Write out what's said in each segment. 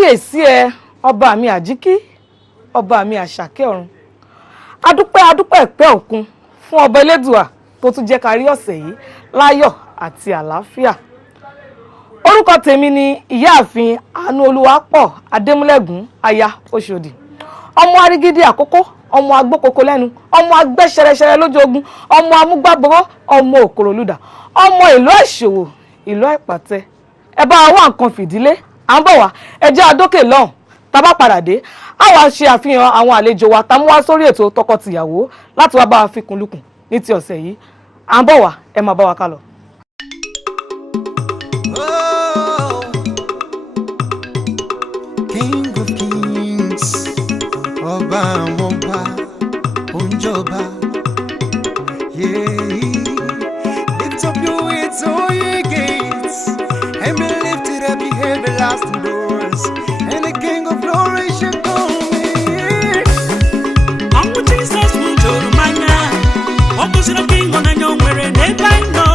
kábíyèsí ẹ ọba mi àjíkí ọba mi àṣàkẹ́ ọ̀run adúpẹ́ ìpẹ́ òkun fún ọba elédùà tó tún jẹ́ ká rí ọ̀sẹ̀ yìí láyọ̀ àti àlàáfíà. Orúkọ tèmi ni ìyáàfin Àánúolúwapọ̀ Adémúlẹ̀gún aya Oṣòdì, ọmọ arígídí àkókó, ọmọ agbókoko lẹ́nu, ọmọ agbẹ́ṣẹrẹṣẹrẹ lójú ogun, ọmọ amúgbàbọ̀rọ̀, ọmọ òkòròlùdà, ọmọ ìlú ẹ̀ṣòwò, ìlú ẹ̀pàtẹ. Ẹ bá wá nǹkan fìdílé, à ń bọ̀ wá, ẹ jẹ́ àdókè lọ́hùn, tá bá padà dé, a wá ṣe àfihàn àwọn àlejò wa tá mú wá sórí ètò tọkọtìyàwó láti wá bá wa fikùn lukùn ní ti ọ̀sẹ̀ yìí. À ń bọ̀ wá, ẹ máa bá wa ká lọ. King of Kings, Ọba àwọn ọba, Òǹjọba, yeah. Lift up your heads, all ye gates, and be lifted up, ye everlasting doors, and the King of glory shall come in. Ọmụ Jesus nwụjuru mmanya, ọ kụziri King ọ na-enye onwere n'ebe anyị nọ.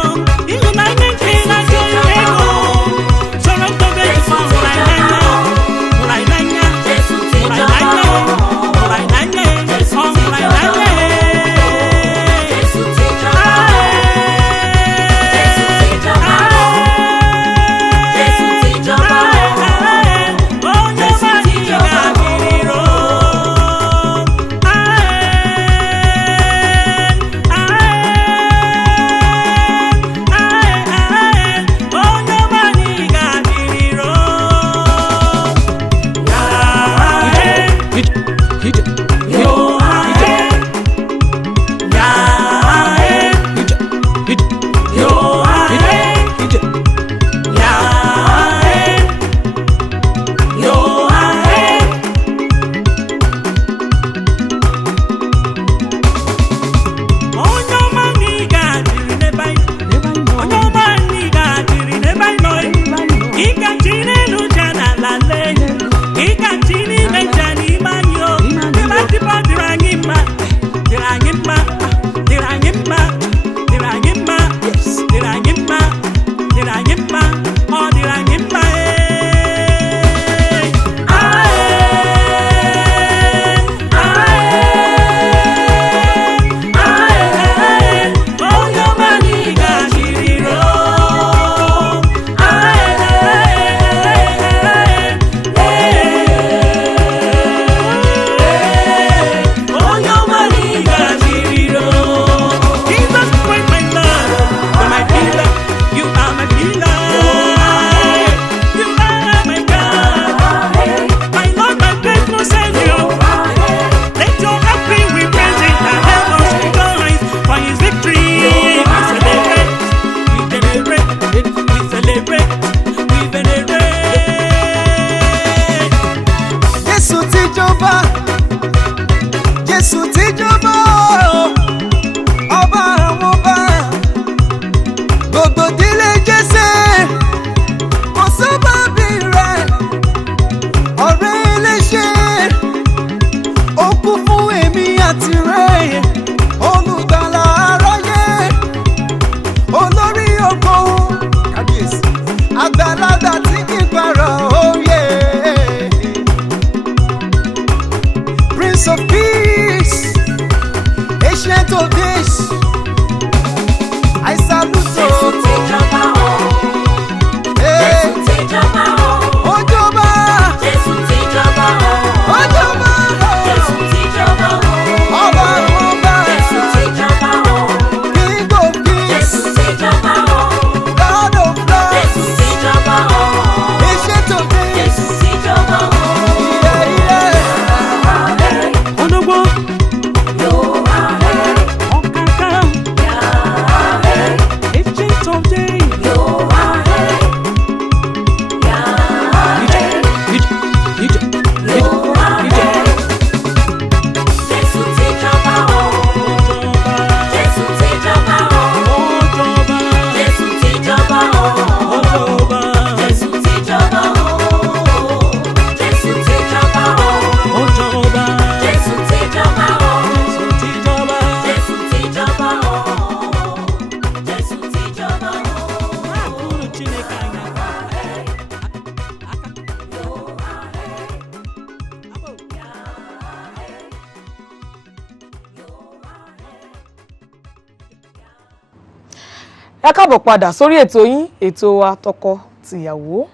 ẹ káàbọ̀ padà sórí ètò yín, ètò wa tọkọ-tìyàwó.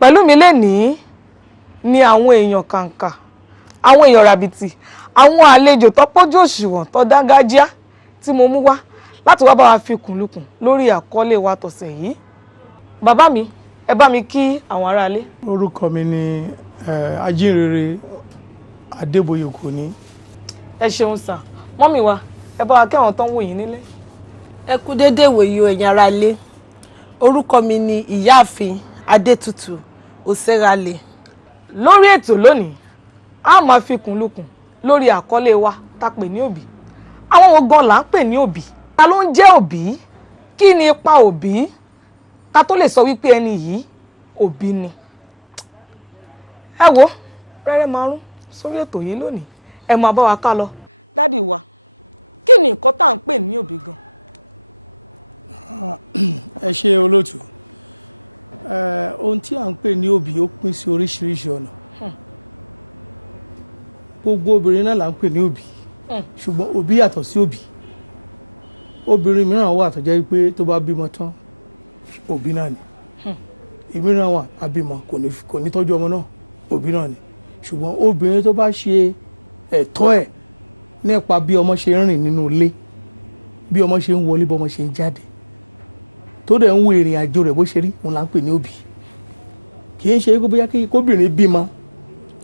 Pẹ̀lú mi lénìí ni àwọn èèyàn kàǹkà, àwọn èèyàn ràbìtì, àwọn àlejò tó pójú òṣùwọ̀n tó dáńgájíá tí mo mú wá láti wá bá wa fi kùnlùkùn lórí àkọlé wa tọ̀sẹ̀ yìí. Bàbá mi, ẹ bá mi kí àwọn aráalé. Orúkọ mi ni Ajínrere Adébóyè Ògúnní. Ẹ ṣeun sà. Mọ́mì wa, ẹ bá wa kí àwọn tó ń wò yín nílé. Ẹ kú dédé wòye ẹ̀yin aráalé. Orúkọ mi ni Ìyáàfin Adétutù Òsèralè. Lórí ètò lónìí, a máa fi kùnlùkùn lórí àkọlé wa tá pè ní òbí. Àwọn wo gan là ń pè ní òbí? Ta ló ń jẹ́ òbí? Kí ni ipa òbí? Ká tó lè sọ wípé ẹni yìí òbí ni. Ẹ wo, rẹ́rẹ́ márùn sórí ètò yìí lónìí. Ẹ máa bá wa ká lọ. Dádì wa, kí ni nǹkan tá à ń pè ní òbí gan? Ẹ ṣe olóòtú. Ohun tí à ń pè ní òbí ó pín sí oríṣiríṣi ọ̀nà. Gbogbo obìnrin náà là ń pè ní òbí. Ṣùgbọ́n òbí yàtọ̀ sí òbí. Obìnrin mìíràn wà tó jẹ́ pé tó bá bímọ tán òbí náà ni. Ìmíràn wà àbímọ kò ní tọ́jú ọmọ náà òbí náà ni. Ṣùgbọ́n obìnrin tó bá ṣe ẹ̀tọ́ ẹ̀ nípa bí ọmọ ṣe ń rìn nínú ilé, bí ọmọ ṣe ń wọlé, bí ọmọ ṣe ń jáde, tó dẹ̀ ń wo ìrìn àjò rẹ̀ bó ṣe rí, òun là ń pè ní òbí. Kì í ṣe kó bóyá kí kóbìnrin bímọ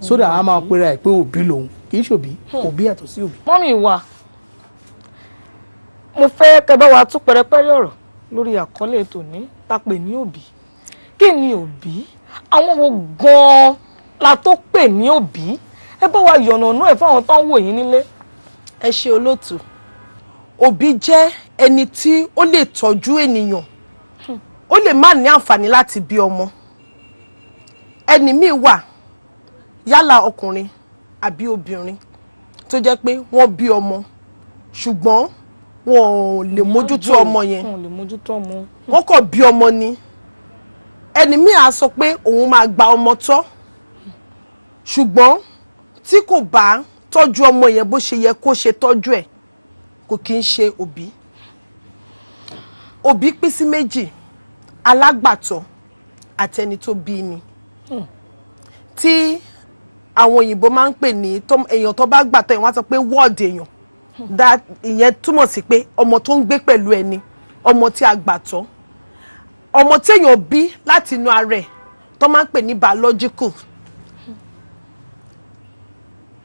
sódà á máa pera ẹ̀ pé òbí lòun. Kì í ṣòbí, òbí yàtọ̀ sí òbí. Mọ́mì wa, mo fẹ́ kẹ́ bá wa tún pẹrẹpẹrẹ ọ̀rọ̀ lórí àkọlé tòní tá pè ní òbí. Kí ni òbí? Àwọn wo gan-an la tó pè ní òbí? Ẹ bá wa yànnàná ẹ̀ fáwọn tó ń wò yín nílé. Ẹ ṣe olóòtú. Òbí jẹ́ ẹni tí ó lè tọ́jú ènìyàn. Ó lè má ní àǹfààní láti bí ọmọ. Ẹni míì wà yálà ọkùnrin àbí obìnrin tó jẹ́ pé wọ́n bí ọmọ ṣùgbọ́n wọn ò lè mójútó ọmọ yẹn. Wọn ò lè mójútó ọmọ. Wọ́n kàn bí ọmọ ni. Ẹni míì á sọ pé òun máa gba ọmọ tọ́ ṣùgbọ́n tí kò bá tọ́jú ọmọ yẹn bó ṣe yẹ kó ṣe tọ́jú ẹ̀ kò kí ń ṣe òbí. Òbí pín sí méjì, alágbàtọ́ àti ẹni tó bí ni. Tí àwọn òyìnbó máa ń pè ní èèyàn tó bá gbàtọ́ yẹn wọ́n á sọ pé wọ́ọ̀dì èèyàn. Ìyẹn túmọ̀ sí pé ọmọ tó ń gbé pẹ̀lú ẹni, ọmọ tí a gbàtọ́. Ọmọ tí èèyàn bí láti inú ara ẹ̀ tó máa ń pè ní biological.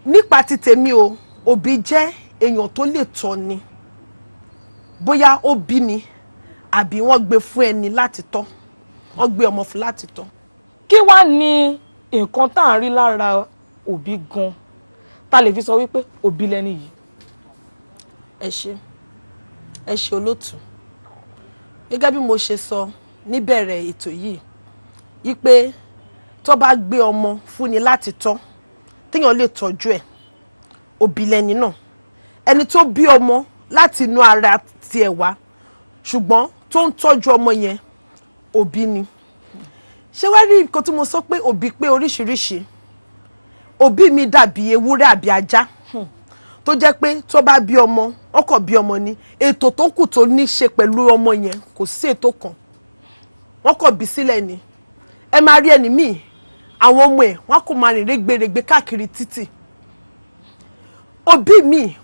Nípa ti tèmi o, òbí jẹ́ èèyàn tó lè tọ́ ni. Bóyá ó bí ni àbí wọ́n gbé fún ẹni láti tọ́. Wọ́n gbé ọmọ fún láti tọ́. Kí wá ni nǹkan tá à ń rí lára òbí gan tá lè fi sọ wípé òbí lẹni yìí? Ẹ ṣe olóòtú. Gẹ́gẹ́ bí mo ṣe sọ níbẹ̀rẹ̀ ètò yìí, wípé tó bá gbé ọmọ fún ni láti tọ́, téèyàn lè tọ́jú ẹ̀, òbí lẹni náà. Ẹni tó bí ọmọ láti inú ara tiẹ̀ wá ṣùgbọ́n tó ń tọ́jú ọmọ yẹn, òbí ni. Ṣé wá rí nǹkan tí mo sọ pé òbí pé oríṣiríṣi? Òbí mi dàbí ewúrẹ́ àbí ajá tó jẹ́ pé tó bá bí ọmọ, ọkọ bí ọmọ ni. Ètò tó kù tó ní ṣe pẹ̀lú ọmọ yẹn kò sí ètò kan. Wọ́n kọ̀ bí sílẹ̀ ni. Ẹ máa rí ẹni míì, àwọn ọmọ ẹ̀ wọ́n kò máa rìn rẹ́gbẹ̀rẹ́gbẹ̀ káàkiri títì. Òbí mi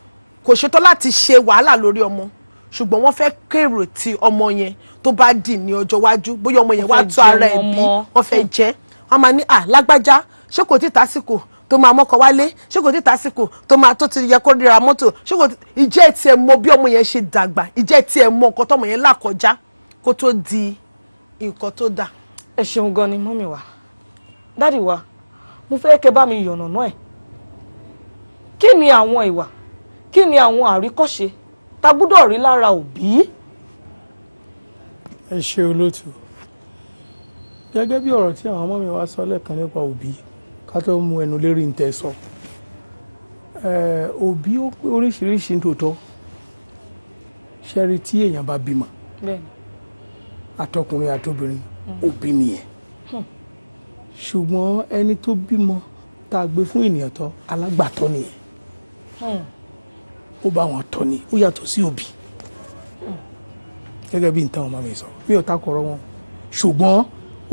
kò ṣetán láti ṣe wàhálà lórí ọmọ ṣùgbọ́n wọ́n fẹ́ kérò tí ọmọ yẹn tó bá dì ní ọjọ́ iwájú, bóyá ọmọ yẹn wá tó ara ẹ̀ bí, wọ́n fẹ́ jẹ́. Wọ́n máa ní lágbájá ṣé kò tí tásìkò tó máa mọ́kọ wálé, ṣé kò tí tásìkò tó ti yẹ kó ra mọ́tò, ṣé kò tí ìjẹ́ tí ẹ mọ bí ọmọ yẹn ṣe dàgbà, ìjẹ́ tí ẹ mọ nǹkan tọ́mọ yẹn là kọjá kó tó di nǹkan tó dà. Ẹ ṣeun gan ni mọ́mì wa. Dádì wa, mo fẹ́ kẹ́ bá mi yànnàná ẹ̀. Kí ni àwọn ìwà, kí ni àwọn àríkọ́ṣe tá gbọ́dọ̀ rí lára òbí? Ẹ ṣe olóòtú. Gẹ́gẹ́ bí ọ̀rọ̀ tí àwọn ọmọ mi wá sọ lẹ́ẹ̀kan nípa òbí, ká tó mú ẹnu lérí ń tẹ́ sọ. Òbí ó pé oríṣiríṣi nítòótọ́. Ṣẹ́rí tí èèyàn bá bímọ, àtọkùnrin àtobìnrin, òbí nìyẹn. Ṣùgbọ́n ẹni tó bímọ tá a gbé fún ènìyàn tọ́, alágbàtọ́ nìyẹn. Ó bá wọn tọ́ ni, ó yàtọ̀ sí òbí. gẹ́gẹ́ bí nǹkan ọmọ mi sọ mi ò takọ̀rọ̀ wọn ṣùgbọ́n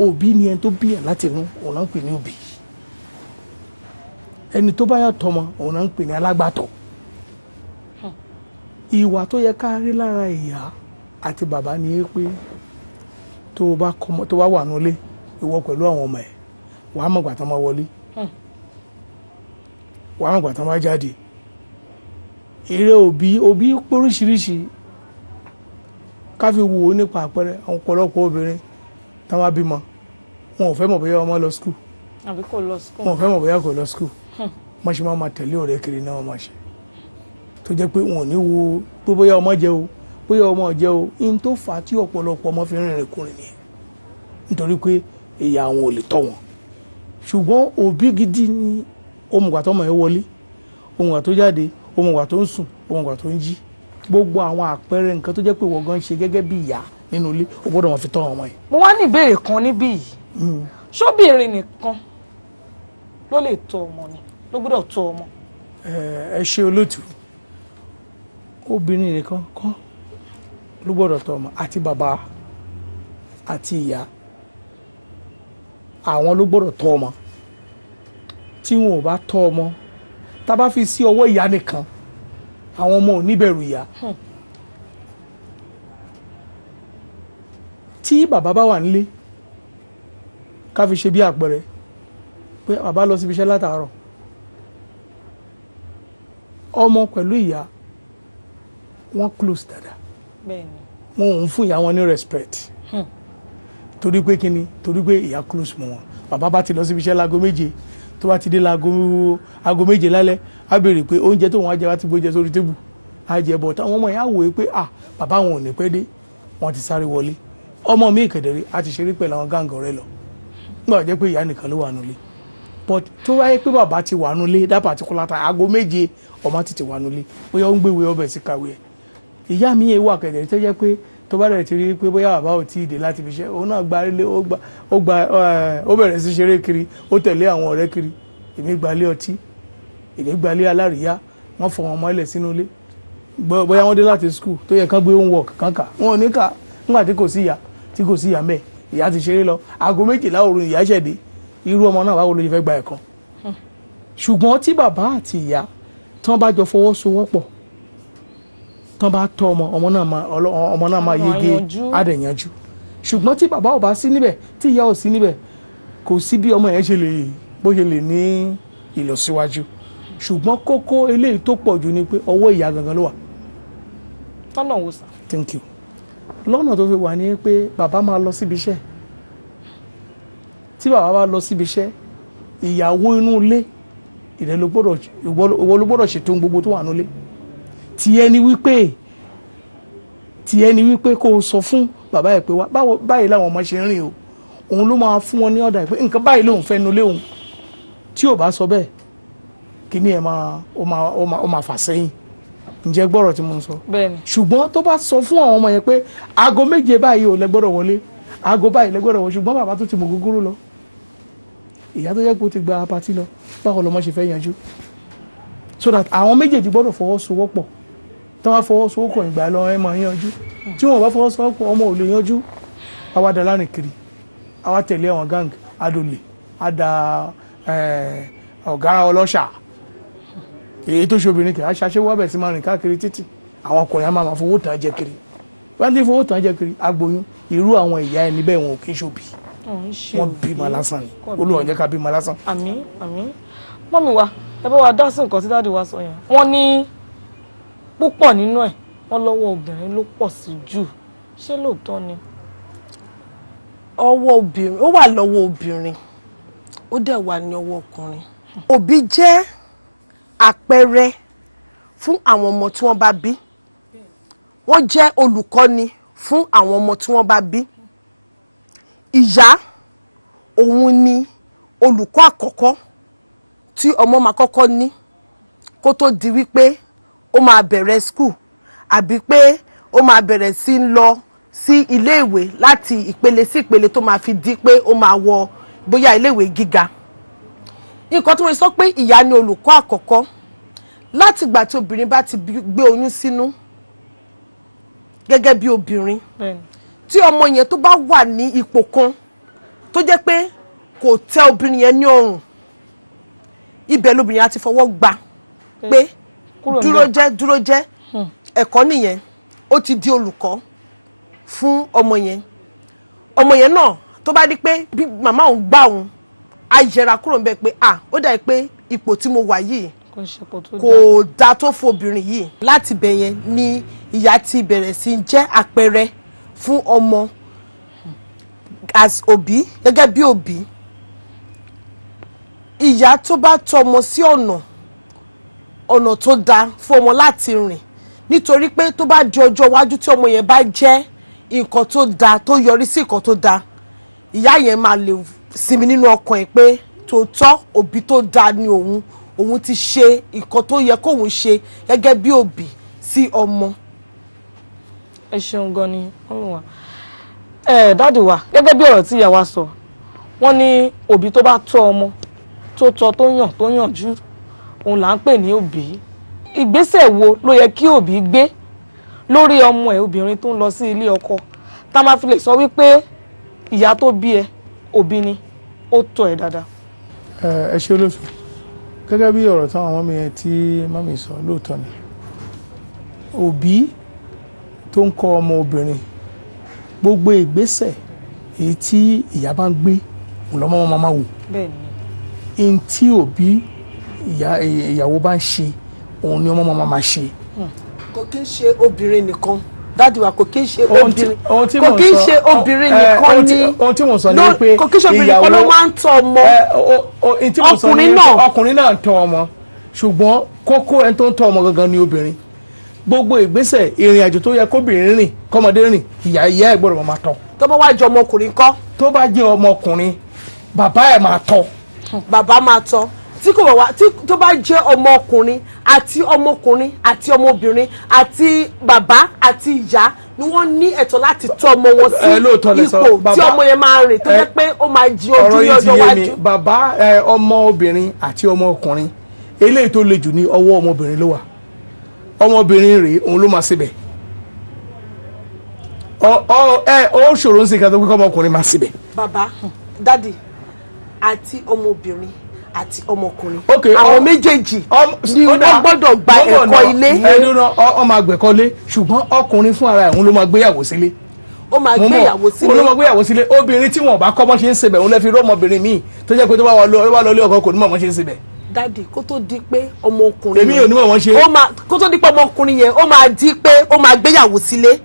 òbí ni ẹni tó bíyàn láti inú òun náà ń pè ní òbí ẹni tó bá yà tọmọ òun náà ń pè ní alágbàtọ́ ìwà tó yẹ ká rí lára ìyá àti bàbá ni pé tó bá wà nílé ìwọ pẹ̀lú àwọn ọmọ ẹ̀ wàá mọ̀gbà tán máa wọlé wàá mọ̀gbà tán máa jáde eré òbí póríṣiríṣi ká fi wò ó nípa àpẹẹrẹ àwọn ọ̀pọ̀lọpọ̀ obìnrin tán wá bímọ wọn ò fẹ́ mọ̀ bóyá ọmọ lọ skul àbí kò lọ skul wọn ò fẹ́ mọ̀ bóyá kò lọ skul wọ́n ṣe máa tẹ̀lé ọ̀rẹ́ kiri náà wọ́n máa ṣe tó jẹ́ pé wọn ò ní wo pé bóyá ọmọ jẹ́ o bóyá ọmọ jẹ́ o in tó fà á tí ọ̀pọ̀lọpọ̀ ọmọ fi rìnrìn kùnrin nìyẹn nítorí pé ìyá àwọn ò lè tọ́ wọn ṣùgbọ́n òbí gidi ni òmùgbà tọ́mọ ẹ̀ wọlé òmùgbà tó jáde òmùgbà tó ń sùn òmùgbà tó ń jí gbogbo àwọn àpẹẹrẹ nǹkan tó jẹ́ pé wọ́n gan ṣe gẹ́gẹ́ bí ìyá nínú ilé ó gbọ́dọ̀ wọn fi tọ́ ọmọ ẹ̀. mo wá ní ìbéèrè kan níbí yìí ṣóbìnrin nìkan ló lè tọ́ ọmọ ni ló gbọ́dọ̀ tọ́ ọmọ. ẹ ṣe olóòtú obìnrin nìkan kọ́ ló gbọ́dọ̀ tọ́ ọmọ àti bàbá àti ìyá àwọn ló gbọ́dọ̀ tọ́ ọmọ tí wọn ò bá tọ́ ọmọ tá bá fi sí ọwọ́ ìyá nìkan àwọn ọmọ ò níbẹ̀rù ìyá tí bàbá bá wà nílé ká fi ṣe bí àpẹẹrẹ pé bàbá lọ síbi iṣẹ́ látàárọ̀ ọmọ pẹ̀lú ìyá wọ́n close dáadáa wọn ò ń fún ìyá wọn ní respect torí pé kíni torí pé ìyá close mọ́ wọn bàbá bá ti lọ síbi iṣẹ́ láago 7 tó bá ti dé aago 7 lálẹ́ á béèrè pé oúnjẹ tó wọn á jẹ wá ti gbóúnjẹ sórí tébù á jẹ bọ̀ táwọn ọmọ yẹn á wòye pé bàbá wọn ò ní pẹ́ dé wọn ti sáré wọlé ọmọ mi ìkẹ̀dẹ̀rí á ti ṣeré pẹ̀lú àwọn gáǹgọ̀ rẹ lọ nígbà jẹ́ pé ìyá nìkan ló wà nulẹ̀ but tó wáyé pé bàbá ti wà nulẹ̀ that particular time aago 7 ọmọ ti wà nulẹ̀ bóyá ó ń gbéwèé ọbẹ̀ sí kàwé ẹ̀ ìyá mi yẹn wà kẹ̀dẹ̀rí tó jẹ́ pé tó bá rẹ̀ ti rí pé bóyá bàbá ò tí ì dé láti fi ṣe òun náà gba ilé ó bẹ̀rẹ̀ sí ṣeré kiri ó tẹ̀lé àwọn ọ̀rẹ́ kiri èmi gbalé ọtí èmi gbalé alárìíyá wọ́n fọ wọn mọ́lẹ̀ sínú ilé bóyá wọ́n dé láti skul tó yẹ kán gbé homework kankan wọn ò ní kà nígbà tí kò sí ìyá mẹ́ẹ̀ ìyá ti ṣeré lọ aago 12 òru ìyá ṣẹ̀dé irú ọmọ náà báwo ló ṣe fẹ́ gba ẹ̀kọ́ ṣùgbọ́n tí bàbá àti ìyá tán bá jọ fọwọ́sowọ́pọ̀ tán bá tọ́ ọmọ náà máa yege adẹ̀yanjú ṣùgbọ́n tí bàbá ò bá sí níbẹ̀ tí ìyá ò sí níbẹ̀ kò sí bí ọmọ yẹn ṣe lè ní ìlọsíwájú ṣùgbọ́n kókó eléyìí tó pọ̀ jù ni pé ọwọ́ ìyá gangan ló wà. tọ́nà wo sà. thank you lọ́nà tó fi wà ní pé bàbá máa lọ síbi iṣẹ́ tí bàbá bá lọ síbi iṣẹ́ ìyàwó inú ilé ìwọ ló gbọ́dọ̀ ṣètò gbogbo tó wà nílé tiẹ̀ ni wípé kó o sọ fún bàbá ẹ̀ pé wá báyìí làwọn ọmọ ṣe ń rìn o òun ló máa fún wọn ní ọ̀dà pé nǹkan báyìí lòun fẹ́ nulẹ̀ òun tí ò bá sọ bẹ́ẹ̀ kíní ẹ̀ ó máa fà sẹ́yìn ǹjẹ́ gbọ́rọ̀ tí mo ń sọ ṣùgbọ́n tó bá sọ fún àwọn ọmọ yẹn pé aago 7 báyìí ò lẹ gbọ́dọ̀ wọlé aago báyìí lẹ gbọ́dọ̀ wọlé ṣùgbọ́n bàbá tó ti mọ gógóró lọ ìyá tó yẹ kó ti gba apatí lọ báwo lọmọ ṣe fẹ́ yanjú so that àwọn méjèèjì gbọ́dọ̀ fọwọ́sowọ́pọ̀ tí wọ́n fọwọ́sowọ́pọ̀ ìgbà lọ ẹ máa yanjú tí wọ́n bá fọwọ́sowọ́pọ̀ ọmọ ò lè yanjú àwa dà lánàá kiri àwa tẹ̀lé àwọn gang adolè ada ọ̀gá ọlọ́ṣà èyí tó ṣe obìnrin kì í ṣaṣẹ́ wọ́bẹ̀ sí máa rìn káàkiri títì àwọn ọkùnrin á máa fowó tàn jẹ kiri wọ́n ti fowó tàn jẹ kiri agboyún irú àwọn ìyá ẹni bẹ́ẹ̀ wọn ò kí ń ṣòbí wọ́n bímọ lásán ni Olúwa jẹ́ ká bímọ lásán. àmín àmín mọ́mí wa ẹ bá wa dá sí nǹkan tí dáàdi wa sọ yẹn wọ́n ní púpọ̀ nínú ẹ̀ wọ́n lọ́wọ́ obìnrin ló pọ̀ sí jù ṣé lóòótọ́ ni. ọwọ́ obìnrin ó wà lọ́wọ́ obìnrin ó dẹ̀ wà ní ọwọ́ ọkùnrin òbí jẹ́ àpẹẹrẹ fún àwọn ọmọ tí wọ́n bá bí wọ́n jẹ́ olùkọ́ni fún àwọn ọmọ tí wọ́n bá bí ìyá òun ni olùkọ́ àkọ́kọ́ tí ọmọ máa kọ́kọ́ ní kó tó di wípé ó máa bẹ̀rẹ̀ school àbí pé ó máa bẹ̀rẹ̀ sí ń lọ sí iléèwé láti ìpele sí ìpele tó máa fi di pé ó máa wọ bóyá iléèwé gíga nǹkan tí wọ́n sọ pé ìyá ni olùkọ́ àkọ́kọ́ láti ìgbà tí obìnrin bá ti gbé oyún sínú gẹ́gẹ́ bí obìnrin tí ọmọ yẹn tó bá wà ní ipò kan tó jẹ́ pé kò tẹ́ obìnrin yẹn ní ọrùn, ibẹ̀ lóbìnrin á ti fọwọ́ gbà pé dúró jẹ́ ẹ̀kọ́ nìyẹn, ó ti di olùkọ́ fún ọmọ yẹn náà tó bá di pé bí màmá òun gbà òun á yẹra kúrò ń bẹ pé ó dà pé ipò tí mo wà yìí kò dáa tó fún obìnrin yìí. Láti bẹ̀ yẹn ni ìyá ti bẹ̀rẹ̀ sí jẹ́ àpẹẹrẹ fún ọmọ as òbí, gẹ́gẹ́ bí òbí. Ìyá tó bá tọ́ ọmọ sí ọ̀nà tó dáa fún ọmọ láti rìn, nítorí pé tó bá di ọjọ́ iwájú tí ọmọ yẹn bá jẹ́ nǹkan tó dáa tó yọrí sí nǹkan tó dáa, ìyá yẹn máa lè sinmi nínú ọkàn ẹ̀ pé tòótọ́ òbí tó dáa ni òun ti ṣe nǹkan tó yẹ kóun ṣe gẹ́gẹ́ bí òbí sí ọmọ. Ẹ ṣeun gan ni ọmọ wa. Dáàdì wa, gẹ́gẹ́ bí ọ̀rọ̀ tí ìyá wa sọ, wọ́n ní òbí tó bá tọ́ ọmọ tó tọ́ tó yànjú, òun là ń pè ní òbí. Ìgbésẹ̀ wo ló yẹ kí òbí gbé lórí ọmọ ẹ̀ obìnrin tó ń lọ sí ilé ọkọ tá máa fi lè sọ wípé ìyá tó bí ẹ òbí ni, ó tọ́ ẹ dáadáa? Ẹ ṣe olóṣù, gẹ́gẹ́ bí ọ̀rọ̀ táwọn mọ́mí yẹn tí mọ́mí sọ, lóòótọ́ ni òbí tó ń kọ́ ọmọ obìnrin, gbogbo ìgbésẹ̀ èyí tí ìyá bá ń gbé lọ́mọ máa wò. In tí òbí ìyàwó bá ń ṣe, òun ni ọmọ máa ṣe. Kò kí ń ṣe obìnrin nìkan, dáàdì wa, kò kí ń ṣe obìnrin, kò kí ń ṣe obìnrin nìkan ni, ohun tí mo sọ ni pé kò kí ń ṣe obìnrin nìkan ló máa ń tọ́ ọmọ, ọkùnrin náà ń tọ́ ọmọ, ṣùgbọ́n kókó ẹni tó ń tọ́ ọmọ gangan ni obìnrin. Gbogbo ìgbésẹ̀ ìrìn àjò tó yẹ kóbìnrin rìn, kọ́mọdé rìn, ìyá ẹ̀ gbọ́dọ̀ máa tọ́. tó bá wá jẹ́ ọmọkùnrin kọ́? Tó bá jẹ́ ọmọkùnrin, bàbá ẹ̀ máa tọ́. Bàbá máa tọ́. Tí kò wá, tó bá jẹ́ ọmọkùnrin àti ọmọbìnrin àti bàbá àti ìyá ni wọ́n ní ẹ̀tọ́ láti tọ́ ọmọ wọn sí ipò tí ọmọ yẹn máa rìn, tó jẹ́ pé ó máa jí ojú ní ọjọ́ iwájú. Bàbá ọmọbìnrin àti ọmọkùnrin, eléyìí tó le jù ní ọwọ́ ọmọbìnrin ló wà. Ọmọbìnrin rèé, òun ló máa síbẹ̀. Ó ṣòro ń ṣe kí ọmọkùnrin máa síbẹ̀. Bàbá, dádì, àti ọmọbìnrin àti ọmọkùnrin, àwọn méjèèjì ni wọ́n gbọ́dọ̀ gba ẹ̀kọ́ ilé. Ọmọ àgbẹ̀kọ́lé, ṣùgbọ́n ọkùnrin fún ara ẹ̀ òun ló máa gbéyàwó sílé. Ó máa gbéyàwó sílé. Òun ló máa gbéyàwó sílé. Obìnrin tí wọn bá kọ́ bọ́ ṣe ń sebẹ̀, òun lè fi rọ́mọbìnrin míì tó jẹ́ pé tó bá wà lọ ilé ọkọ kò ní mọ̀ wọ́n ṣe ń sebẹ̀. Dádì, kó tó di pé ọmọkùnrin èmi ò ní mọ̀ wọ́n ṣe. Kó tó di pé ọmọkùnrin yẹn ó máa di pé ó máa gbéyàwó sílé,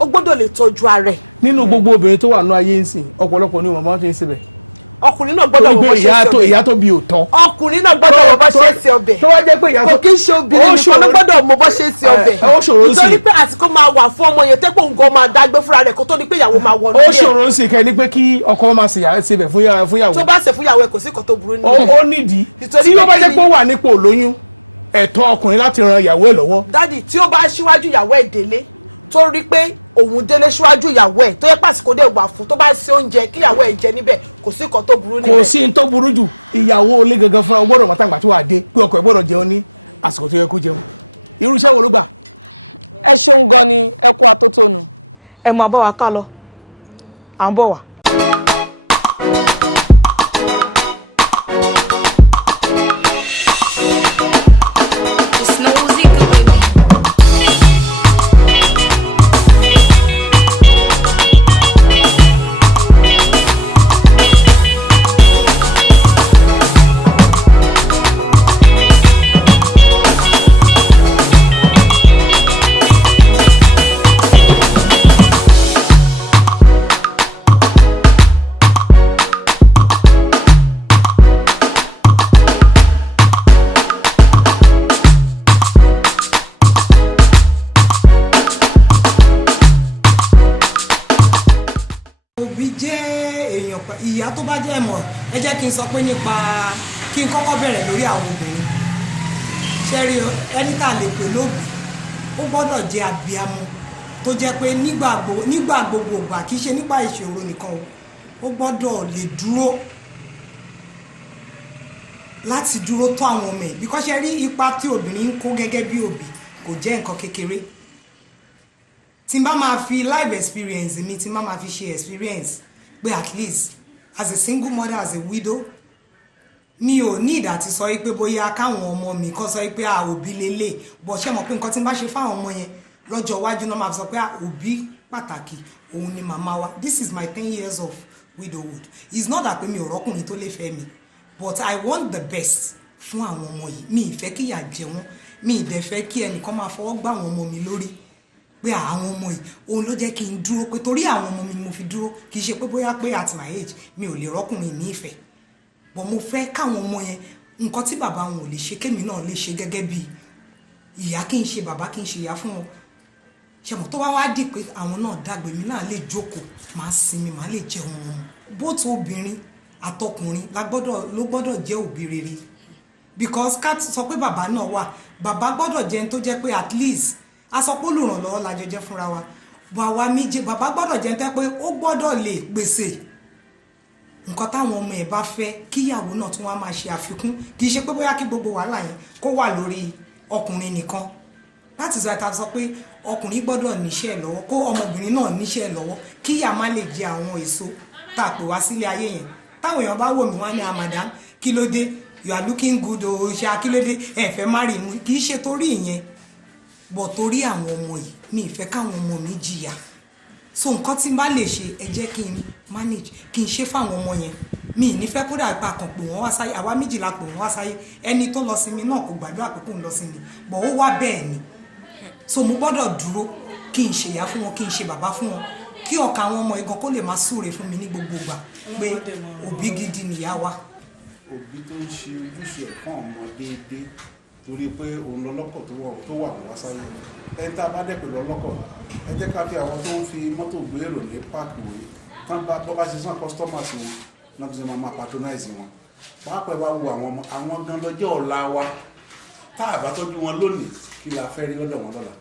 ó gbọ́dọ̀ lè tọ́jú ara ẹ̀. Nínú gbogbo obìnrin tó wà ní ayé ń sìn, ọ̀pọ̀lọpọ̀ ni wọ́n máa ń ṣe sebẹ̀. Ọkùnrin náà gbọ́dọ̀ wọ bó ṣe ṣe ọbẹ̀. Ìyá tó bí òótọ́. Ọkùnrin náà gbọ́dọ̀ wọ bó ṣe ṣe ọbẹ̀. Tó wá jẹ́ pé ìyá tó kò kí ń ṣe obìnrin nìkan ló gbọ́dọ̀ mọ bó ṣe ṣe ọbẹ̀. Ó ṣòro ń sìn. Nítorí pé àsìkò máa wà fún ọmọ yẹn tẹ́pọ̀ nǹkan máa dágbé fúnra rẹ̀ kó tó di pé ìyàwó máa wọnú ilé. Ó ṣòro ń sìn kẹ́ ni pé kí ọkọ máa ṣebẹ̀ fún ìyàwó. Tó bá ṣe fún ìyàwó ẹ̀ kò sí nǹkan tó burú nínú. Ó nídìí. Tí ó bá jẹ́ pé ó wà nípò lóyún, ẹ̀tọ́ ọkùnrin láti ran ìyàwó ẹ̀ lọ́wọ́. Dádì, tí ó bá ṣíwájú ìyàwó ẹ̀ délé tó rí pé òun délé síwájú ìyàwó ẹ̀ tó yẹ pàṣípò dé wà fún, tó bá ṣe oúnjẹ kí ìyàwó ẹ̀ jẹ níbẹ̀, kò sí nǹkan tó burú níbẹ̀. Kò sí nǹkan tó burú jù. Ìyàwó ilé gangan fúnra ó gbọ́dọ̀ mọ̀tàgbà tó wà dé pé ọkọ ẹ̀ gbọ́dọ̀ jẹun ní àsìkò tó yẹ kó jẹun. Irú iṣẹ́ wo ló gbà? Ẹ ṣeun gan ni, ẹ kú atótónu. Ẹ máa bá wa ká lọ, à ń bọ̀ wá. ìyá tó bá jẹ́ mọ̀ ẹ jẹ́ kí n sọ pé nípa kí n kọ́kọ́ bẹ̀rẹ̀ lórí àwọn obìnrin ṣẹ́rí ẹni tá a lè pè lóbì ó gbọ́dọ̀ jẹ́ abiyamọ tó jẹ́ pé nígbà gbogbo ìgbà kì í ṣe nípa ìṣòro nìkan ó gbọ́dọ̀ lè dúró láti dúró tọ́ àwọn ọmọ ẹ̀ because ṣe rí ipa tí obìnrin ń kó gẹ́gẹ́ bí òbí kò jẹ́ nǹkan kékeré tí n bá máa fi life experience mi tí n bá máa fi ṣe experience pé at least as a single mother, as a widow, mi ò ní ìdá ti sọ pé bóyá káwọn ọmọ mi kọ́ sọ pé òbí lélẹ̀ bọ̀ ṣé mọ̀ pé nǹkan tí n bá ṣe fáwọn ọmọ yẹn lọ́jọ́ iwájú náà máa sọ pé òbí pàtàkì òun ni màmá wa. This is my 10 years of widowhood. It's not that pé mi ò rọ́kùnrin tó lè fẹ́ mi, but I want the best fún àwọn ọmọ yìí. Mi ì fẹ́ kí ìyà jẹ wọ́n, mi ì dẹ̀ fẹ́ kí ẹnìkan máa fọwọ́ gbá àwọn ọmọ mi lórí pé àwọn ọmọ yìí òun ló jẹ́ kí n dúró, pé torí àwọn ọmọ mi mo fi dúró, kì í ṣe pé bóyá pé at my age mi ò lè rọ́kùnrin ní ìfẹ́, but mo fẹ́ káwọn ọmọ yẹn nǹkan tí bàbá wọn ò lè ṣe kémi náà lè ṣe gẹ́gẹ́ bí ìyá, kí n ṣe bàbá, kí n ṣe ìyá fún wọn. Ṣẹ̀mọ̀ tó bá wá dì pé àwọn náà dàgbé, mi náà lè jókòó, máa sinmi, máa lè jẹun wọn. Both obìnrin àtọkùnrin ló gbọ́dọ̀ jẹ́ òbí rere, because ká sọ pé bàbá náà wà, bàbá gbọ́dọ̀ jẹ́ ẹni tó jẹ́ pé at least a sọ pé olùrànlọ́wọ́ la jọ jẹ́ fúnra wa. Bàbá méje, bàbá gbọ́dọ̀ jẹ́ ẹni tó jẹ́ pé ó gbọ́dọ̀ lè pèsè nǹkan táwọn ọmọ ẹ̀ bá fẹ́, kíyàwó náà tún wá máa ṣe àfikún, kì í ṣe pé bóyá kí gbogbo wàhálà yẹn kó wà lórí ọkùnrin nìkan. Láti sọ ta sọ pé ọkùnrin gbọ́dọ̀ níṣẹ́ lọ́wọ́, kó ọmọbìnrin náà níṣẹ́ lọ́wọ́, kíyà má lè jẹ àwọn èso tá a pè wá sílé ayé yẹn. Táwọn èèyàn bá wò mí wá ní madam kí ló dé, you are looking good o, ṣá kí ló dé, ẹ fẹ́ marry mi, kì í ṣe torí ìyẹn, bọ̀ torí àwọn ọmọ yìí. Mi ì fẹ́ káwọn ọmọ mi jìyà, so nǹkan tí n bá lè ṣe ẹ jẹ́ kí n manage, kí n ṣe fáwọn ọmọ yẹn. Mi ì ní fẹ́ kó dà pa kàn pé wọ́n wá sáyé, àwa méjìlá pé wọ́n wá sáyé, ẹni tó lọ sinmi náà kò gbàdúrà pé kò ń lọ sinmi, bọ̀ ó wá bẹ́ẹ̀ ni. So mo gbọ́dọ̀ dúró kí n ṣe ìyá fún wọn, kí n ṣe bàbá fún wọn, kí ọkà àwọn ọmọ igan kó lè máa súre fún mi ní gbogbo ìgbà pé òbí gidi nìyá wa. Òbí tó ń ṣe ojúṣe ẹ̀ fún ọmọ déédéé torí pé òun lọ́lọ́kọ̀ tó wà wá sáyé. Ẹni tá a bá dẹ̀ pẹ̀lú ọlọ́kọ̀, ẹ jẹ́ ká fi àwọn tó ń fi mọ́tò gbé èrò ní páàkì wòye tán bọ́ bá ṣe sàn customers wọn náà tó ṣe máa patronize wọn. Pàápàá bá wo àwọn ọmọ, àwọn gan lọ́jọ́ ọ̀la wa, tá a bá tọ́jú wọn lónìí kí la fẹ́ rí lọ́dọ̀ wọn lọ́la.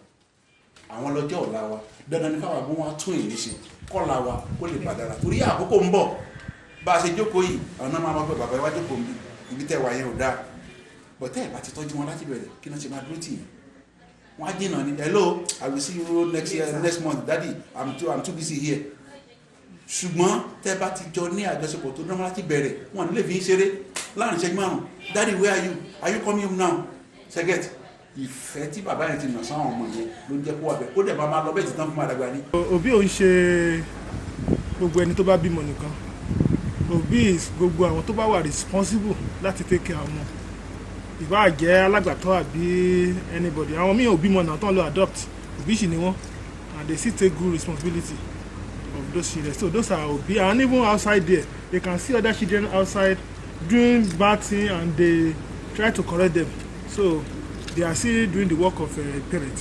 Àwọn lọ́jọ́ ọ̀la wa, dandan ní káwọn àbọ̀ wọn tún èyí ṣe kọ́la wa kó lè padàra torí àkókò ń bọ̀. Bá a ṣe jókòó yìí, àwọn náà máa pẹ́ bàbá iwájú kò mí, ibi tẹ́ wà yẹn ò dáa. Bọ̀tẹ́ ìbá ti tọ́jú wọn láti bẹ̀rẹ̀ kí náà ṣe máa dúró tì yín. Wọ́n á jìnnà ni, hello, I will see you next month, daddy, I'm too busy here. Ṣùgbọ́n tẹ́ bá ti jọ ní àjọṣepọ̀ tó dánwó láti bẹ̀rẹ̀, wọn nílé fi ń ṣeré láàrin ìṣẹ́jú márùn-ún, daddy where are you coming home now? Ṣẹ́gẹ̀tì. Ìfẹ́ tí bàbá yẹn ti nà sáwọn ọmọ yẹn ló ń jẹ́ kó wà bẹ́ẹ̀, ó dẹ̀ máa lọ bẹ́ẹ̀ ti tán fún àdàgbà ni. Òbí ò ń ṣe gbogbo ẹni tó bá bímọ nìkan, òbí gbogbo àwọn tó bá wà responsible láti take care àwọn ìbá jẹ́ alágbàtọ́ àbí anybody. Àwọn míì ò bímọ náà tán lọ adopt, òbí sì ni wọ́n, and they still take good responsibility of those children. So those are òbí, and even outside there they can see other children outside doing bad thing and they try to correct them, so they are still doing the work of a parent.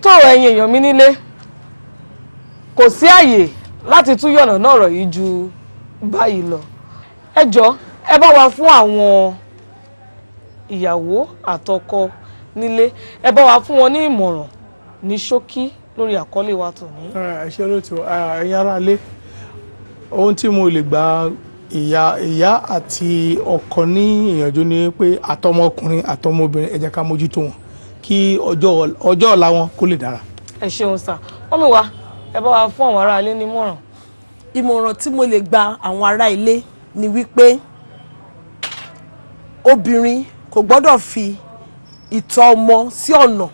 Tó ẹ̀yin èèyàn mi nílé, kò sí àyè láti tún yọ̀nà náà ọ̀rọ̀ yìí ju báyìí lọ. Ẹ jọ̀ọ́ ẹ bá wa fún àwọn ìyàwó àtọkọ nílé, ẹ bá wa fún wọn ní ìmọ̀ràn ní ṣókí lórí àkọlé wa tòní. Ẹ ṣé lóòótọ́, ẹ̀yin ará ilé, ohun tí mo lè gba ìyá àti ọkọ ní ìyànjú ni pé àtọmọkùnrin àtọmọbìnrin ẹ jẹ́ ká mójútó wọn kí ọjọ́ ọ̀la wọn kó lè dára. Ẹ ṣeun sà. Mọ́mì wa, ẹ bá wa fún àwọn ará ilé nímọ̀ràn. Ìmọ̀ràn tí mo lè gba àwọn ará ilé ni wípé obìnrin kò gbọ́dọ̀ fi ìtọ́ ọmọ sí ọ̀nà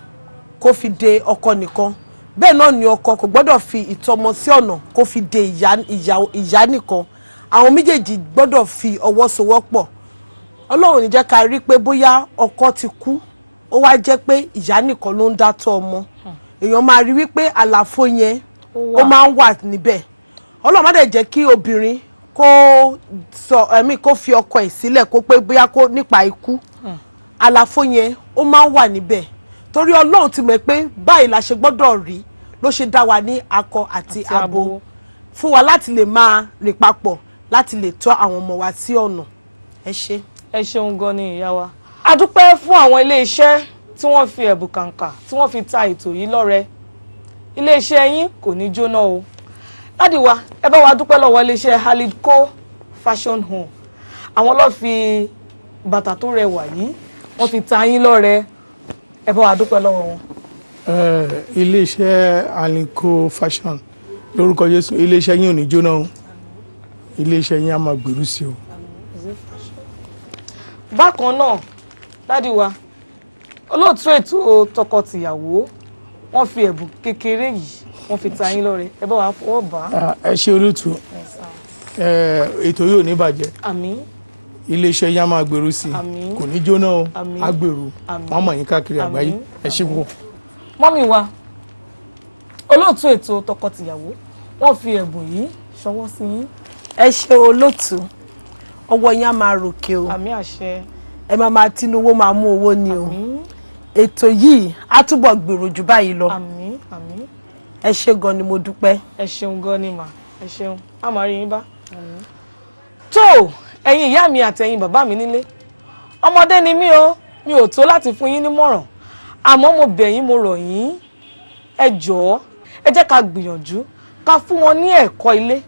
kó fi de ọkọ nìkan, bẹ́ẹ̀ náà ni ọkọ kò gbọ́dọ̀ fi ìtọ́ ọmọ sí ọ̀nà kó fi de ìyá nìkan. Àwọn méjèèjì gbọ́dọ̀ fi ọwọ́ sowọ́pọ̀. Ọlọ́run ní jẹ́ ká rí pé bóyá ọkọ ti kú ó wá jẹ́ pé ìyá nìkan ló ń dá tọ́ ọmọ. Èèyàn máa rí wípé àlàfo yẹn ó máa ń wà níbẹ̀. Ọlọ́run má dẹ̀ jẹ́ kí obìnrin kó fi ọkọ ẹ̀ sílẹ̀ kó pé bóyá kó nípa ikú. Àlàfo yẹn ó máa ń wà níbẹ̀. Torí Ọlọ́run ti mọ̀ pé báyìí la ṣe gbọ́dọ̀ rí, ló ṣe dá wa ní akọ àti abo fún wa láti lè máa rìn papọ̀ láti lè tọ́ àwọn ọmọ wa sí ọ̀nà. Ẹ ṣé. Ẹ ṣeun gan ni ìyá wa. A dúpẹ́ fún àwọn ilé-iṣẹ́ tí wọ́n fi ẹ̀bùn kàǹkà tí wọ́n fi ta ètò yìí lọ́rẹ. Ilé-iṣẹ́ yín kò ní jóná o. Dádì wa, ẹ bá wa dúpẹ́ lọ́wọ́ ilé-iṣẹ́ Halidco Fashion Home. Àwọn ló fi bàtà tó rẹwà yìí, wọ́n fi ta yín lọ́rẹ. Ẹ bá wa dúpẹ́ lọ́wọ́ wọn. Iléeṣẹ́ Aliko Fashion lórúkọ Jésù, iléeṣẹ́ yín ò ní jóná o, iléeṣẹ́ yín á máa gbèrú sí o. Bákan náà dádì wa olóòtú ètò tọkọtìyàwó wọ́n fi ẹ̀bùn kékeré yìí wọ́n fi ta yín lọ́rẹ, ẹ bá wa fọwọ́ bá. Ẹ ṣé olóòtú, ètò yóò ní bàjẹ́, àmín. iléeṣẹ́ yín á máa gbèrú sí i, Àmín. kò ní jóná o, Àmín. á gbèrú, Àmín. wọ́n mọ̀ yín káàkiri àgbáyé. Àmín. Ẹ ṣé púpọ̀. Mọ́mì wa olóòtú ètò tọkọtìyàwó wọ́n fi ẹ̀bùn yìí ṣọwọ́ sí yín. ẹ ṣe olóòtú, ọwọ́ yín á máa ròkè o, Àmín àṣẹ. ẹ máa tinú owó máa mú owó ni o. Àmín. Ètò yìí á túbọ̀ gbèrò jù báyìí lọ. Àmín. Àmín. Ẹ ṣé gan ni mo dúpẹ́. Ẹ ṣeun gan ni mà, ẹ ṣeun, a máa rí yín bá. Tó ẹ̀yin ìyá mi àtẹ̀yin bàbá mi nílé, ọmọdé ni mí o, mi ò tó láti fún yín nímọ̀ràn, àmọ́ mo bẹ̀ yín, mo rọ̀ yín, ẹ jọ̀ọ́ ẹ jẹ́ ká gbìyànjú ká fún wọn ní ẹ̀kọ́ ilé,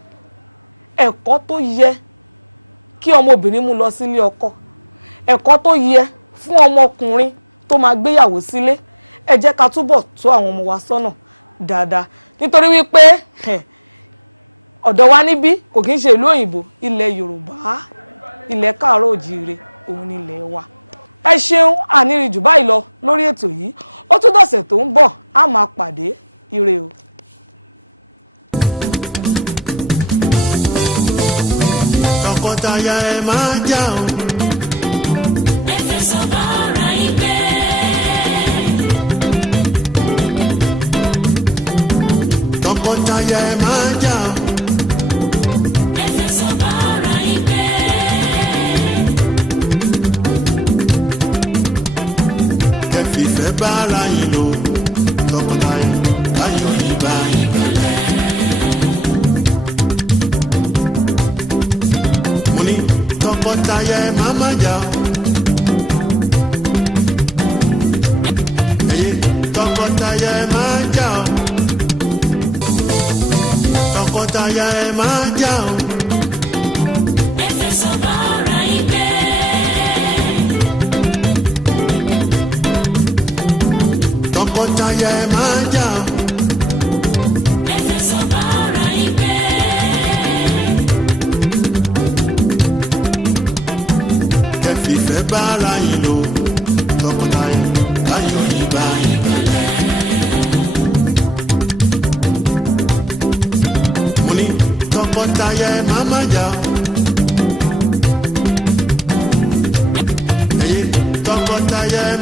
ẹ̀kọ́ tó yẹ kí ọmọbìnrin mú lọ sílé ọkọ, ẹ̀kọ́ tó yẹ fún ọmọkùnrin tó máa gbéyàwó sílé. Ẹ jẹ́ ká túbọ̀ tó àwọn ọmọ wa sọ́nà dáadáa, nítorí wípé ọ̀dọ̀ wa níbí kò kí ń ṣe ìlú òyìnbó, ilẹ̀ Yorùbá, ilẹ̀ káàárọ̀ òjíire òun nílẹ̀ wa. Ẹ ṣeun, àníri jù báyìí lọ lórí ètò yìí, ó tún dọ̀sẹ̀ tó ń bọ̀ á máa pàdé, ire o. Tọkọtaya ẹ máa jà o. Ẹ fẹ̀sọ̀ bá ara yín gbé. Tọkọtaya ẹ máa jà o. Ẹ fẹ̀sọ̀ bá ara yín gbé. Ẹ fìfẹ́ bá ara yín lò. Tọkọtaya láyọ̀ yín bá yín kalẹ̀. Mo ní tọkọtaya ẹ máa máa jà o. Tọkọtaya ẹ máa jà o. Tọkọtaya ẹ máa jà o. Ẹ fẹ̀sọ̀ bá ara yín gbé. Tọkọtaya ẹ máa jà o. Ẹ fẹ̀sọ̀ bá ara yín gbé. Ẹ fìfẹ́ bá ara yín lò. Tọkọtaya láyọ̀ yín bá yín kalẹ̀. Mo ní tọkọtaya ẹ máa máa jà o. Tọkọtaya ẹ